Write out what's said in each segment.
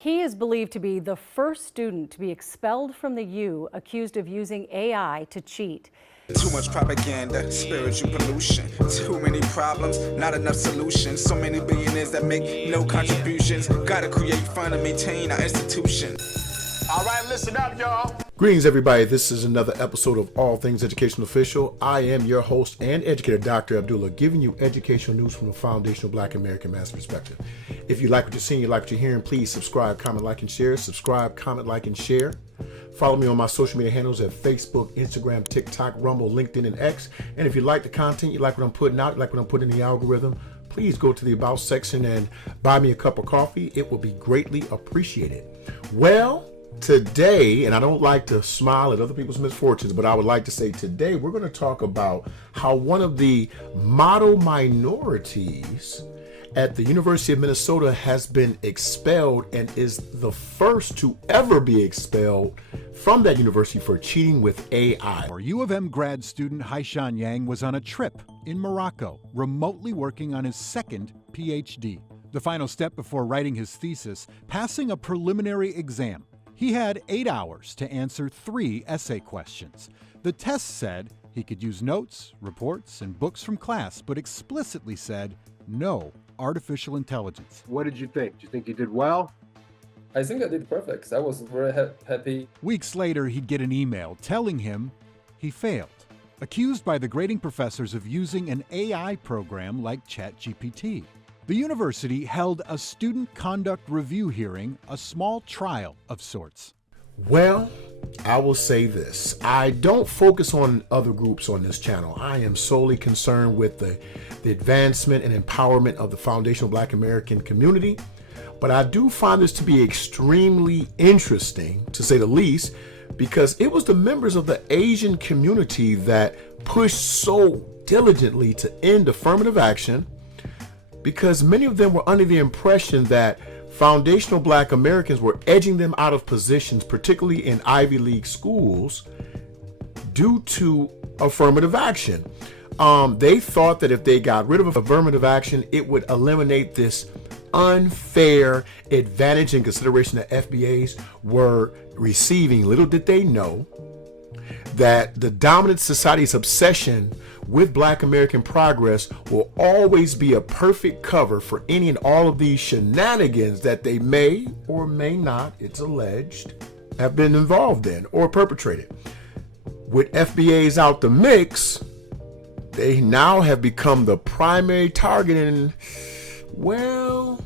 He is believed to be the first student to be expelled from the U accused of using AI to cheat. Too much propaganda, spiritual pollution. Too many problems, not enough solutions. So many billionaires that make no contributions. Gotta create fun and maintain our institution. All right, listen up, y'all. Greetings, everybody. This is another episode of All Things Education Official. I am your host and educator, DrAbdullah, giving you educational news from a foundational Black American man's perspective. If you like what you're seeing, you like what you're hearing, please subscribe, comment, like, and share. Subscribe, comment, like, and share. Follow me on my social media handles at Facebook, Instagram, TikTok, Rumble, LinkedIn, and X. And if you like the content, you like what I'm putting out, you like what I'm putting in the algorithm, please go to the About section and buy me a cup of coffee. It will be greatly appreciated. Well, today, and I don't like to smile at other people's misfortunes, but I would like to say today we're going to talk about how one of the model minorities at the University of Minnesota has been expelled and is the first to ever be expelled from that university for cheating with AI. Our U of M grad student Haan Yang was on a trip in Morocco, remotely working on his second PhD. The final step before writing his thesis, passing a preliminary exam. He had 8 hours to answer 3 essay questions. The test said he could use notes, reports, and books from class, but explicitly said no artificial intelligence. What did you think? Do you think you did well? I think I did perfect. I was very happy. Weeks later, he'd get an email telling him he failed, accused by the grading professors of using an AI program like ChatGPT. The university held a student conduct review hearing, a small trial of sorts. Well, I will say this. I don't focus on other groups on this channel. I am solely concerned with the advancement and empowerment of the foundational Black American community. But I do find this to be extremely interesting, to say the least, because it was the members of the Asian community that pushed so diligently to end affirmative action, because many of them were under the impression that foundational Black Americans were edging them out of positions, particularly in Ivy League schools, due to affirmative action. They thought that if they got rid of affirmative action, it would eliminate this unfair advantage and consideration that FBAs were receiving. Little did they know that the dominant society's obsession with Black American progress will always be a perfect cover for any and all of these shenanigans that they may or may not, it's alleged, have been involved in or perpetrated. With FBAs out the mix, they now have become the primary target, and well,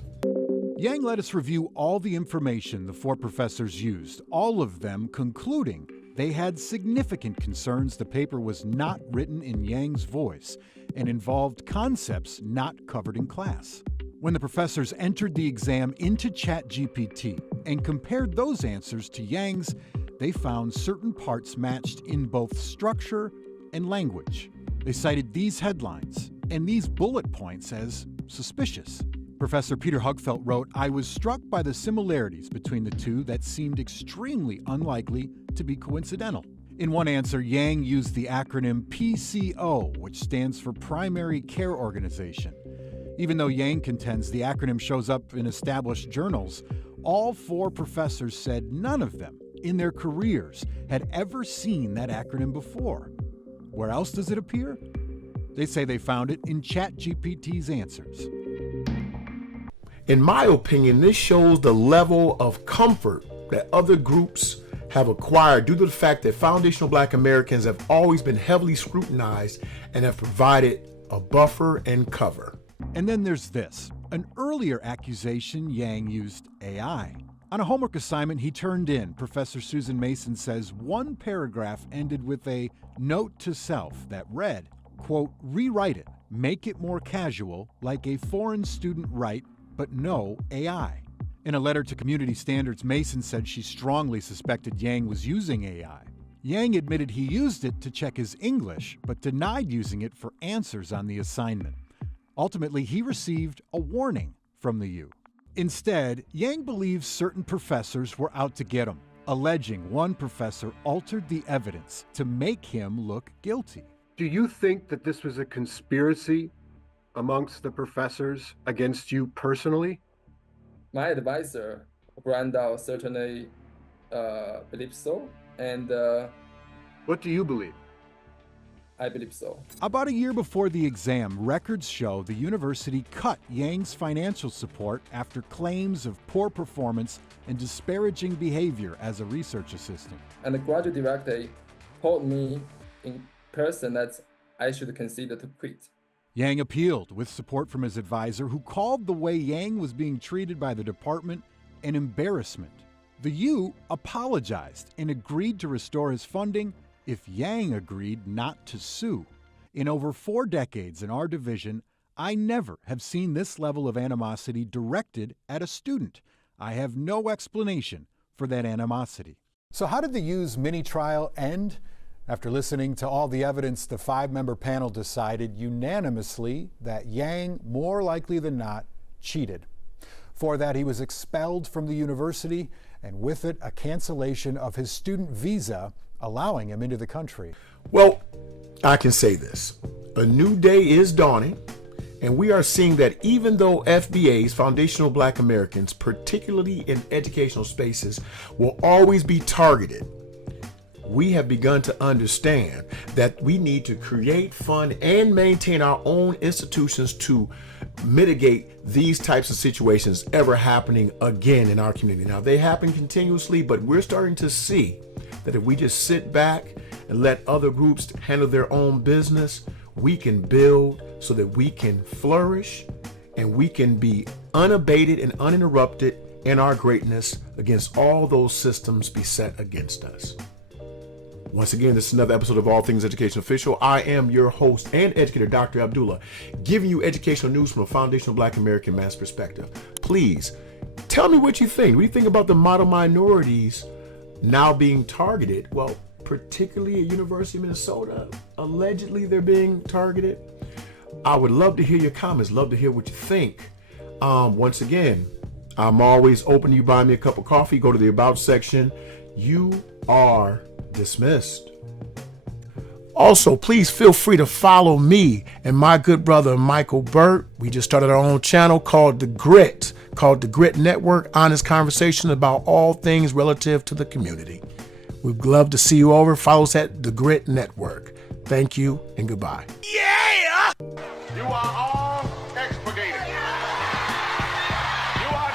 Yang let us review all the information the 4 professors used, all of them concluding they had significant concerns the paper was not written in Yang's voice and involved concepts not covered in class. When the professors entered the exam into ChatGPT and compared those answers to Yang's, they found certain parts matched in both structure and language. They cited these headlines and these bullet points as suspicious. Professor Peter Hugfeld wrote, "I was struck by the similarities between the two that seemed extremely unlikely to be coincidental." In one answer, Yang used the acronym PCO, which stands for Primary Care Organization. Even though Yang contends the acronym shows up in established journals, all 4 professors said none of them in their careers had ever seen that acronym before. Where else does it appear? They say they found it in ChatGPT's answers. in my opinion, this shows the level of comfort that other groups have acquired due to the fact that foundational Black Americans have always been heavily scrutinized and have provided a buffer and cover. And then there's this, an earlier accusation Yang used AI. On a homework assignment he turned in, Professor Susan Mason says one paragraph ended with a note to self that read, quote, "Rewrite it, make it more casual, like a foreign student write, but no AI." In a letter to Community Standards, Mason said she strongly suspected Yang was using AI. Yang admitted he used it to check his English, but denied using it for answers on the assignment. Ultimately, he received a warning from the U. Instead, Yang believes certain professors were out to get him, alleging one professor altered the evidence to make him look guilty. Do you think that this was a conspiracy amongst the professors against you personally? My advisor Branda certainly believe so, and What do you believe? I believe so. About a year before the exam, records show the university cut Yang's financial support after claims of poor performance and disparaging behavior as a research assistant. And the graduate director told me in person that I should consider to quit. Yang appealed with support from his advisor, who called the way Yang was being treated by the department an embarrassment. The U apologized and agreed to restore his funding if Yang agreed not to sue. In over 4 decades in our division, I never have seen this level of animosity directed at a student. I have no explanation for that animosity. So how did the U's mini trial end? After listening to all the evidence, the 5-member panel decided unanimously that Yang, more likely than not, cheated. For that, he was expelled from the university, and with it, a cancellation of his student visa, allowing him into the country. Well, I can say this. A new day is dawning, and we are seeing that even though FBAs, Foundational Black Americans, particularly in educational spaces, will always be targeted, we have begun to understand that we need to create, fund, and maintain our own institutions to mitigate these types of situations ever happening again in our community. Now, they happen continuously, but we're starting to see that if we just sit back and let other groups handle their own business, we can build so that we can flourish and we can be unabated and uninterrupted in our greatness against all those systems beset against us. Once again, this is another episode of All Things Education Official. I am your host and educator, DrAbdullah, giving you educational news from a foundational Black American man's perspective. Please tell me what you think. What do you think about the model minorities now being targeted? Well, particularly at University of Minnesota, allegedly they're being targeted. I would love to hear your comments, love to hear what you think. Once again, I'm always open. You buy me a cup of coffee, go to the About section. You are dismissed. Also, please feel free to follow me and my good brother Michael Burt. We just started our own channel called The Grit Network, honest conversation about all things relative to the community. We'd love to see you over. Follow us at The Grit Network. Thank you and goodbye. Yeah! You are all expurgated. You are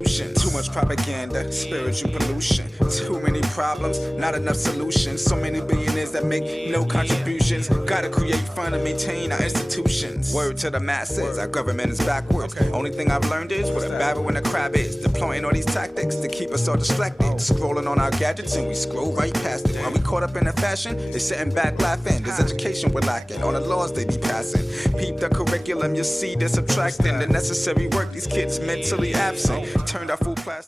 dismissed. Too much propaganda, spiritual pollution. Too many problems, not enough solutions. So many billionaires that make no contributions. Gotta create, fund, and maintain our institutions. Word to the masses, our government is backwards. Only thing I've learned is what a barrel and a crab is. Deploying all these tactics to keep us all distracted. Scrolling on our gadgets and we scroll right past it. While we caught up in the fashion, they sitting back laughing. This education we're lacking, all the laws they be passing. Peep the curriculum, you see they're subtracting the necessary work. These kids mentally absent, turned out full plastic.